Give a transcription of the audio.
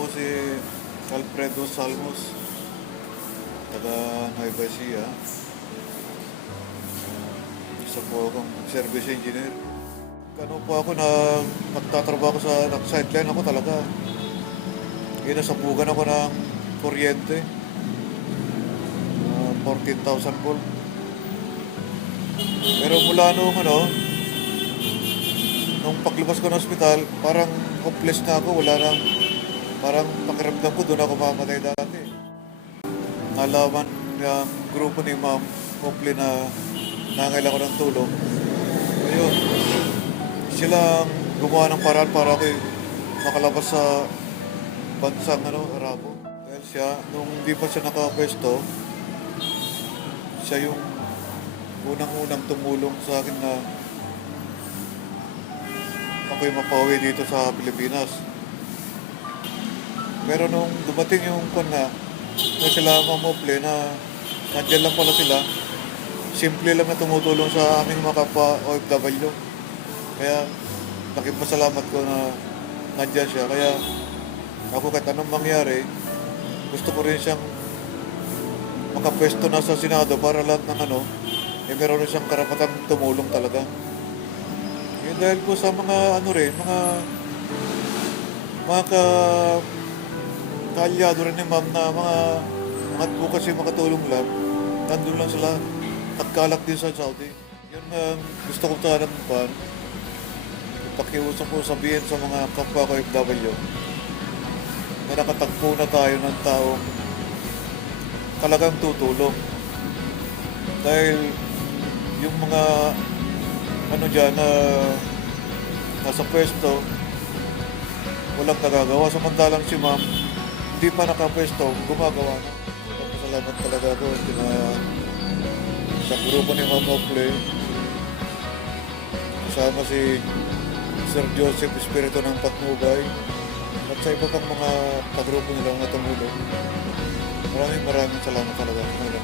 po si Alfredo Salmos, taga Nueva Ecija. Isa po akong service engineer. Ano po ako na nagtatrabaho sa sideline ako talaga. Inasabugan ako ng kuryente. 14,000 volt. Pero mula nung paglabas ko ng ospital, parang hopeless na ako. Wala nang, parang pakiramdam ko doon ako mamatay dati. Nalaman yung grupo ni Ma'am Hopeless na nangailangan ko ng tulong. Ayun, sila gumawa ng paraan para ako makalabas sa bansang Arabo. Dahil siya, nung hindi pa siya nakapwesto, siya yung unang-unang tumulong sa akin na ako'y mapauwi dito sa Pilipinas. Pero nung dumating yung na sila Mamople na nandiyan lang pala sila, simple lang na tumutulong sa aming mga kapwa OFW. Kaya laking pasalamat ko na nandiyan siya. Kaya ako kahit anong mangyari, gusto ko rin siyang makapwesto na sa Senado para lahat ng meron siyang karapatang tumulong talaga. Yun dahil po sa mga kaalyado rin ni Ma'am na mga advocacy makatulong lang, nandun lang sila nagkalak din sa Saudi. Yun gusto ko tanong pa, pakiusap ko sabihin sa mga kapwa ko OFW na nakatagpo na tayo ng taong talagang tutulong. Dahil yung mga dyan na nasa pwesto, walang nagagawa. Samantalang si Ma'am, hindi pa nakapwesto, gumagawa na. Salamat talaga ako sa grupo ni Ma'am Ople. Kasama si Sir Joseph Espiritu ng Patnubay at sa iba pang mga kagrupo nilang natulong. Maraming salamat talaga sa mga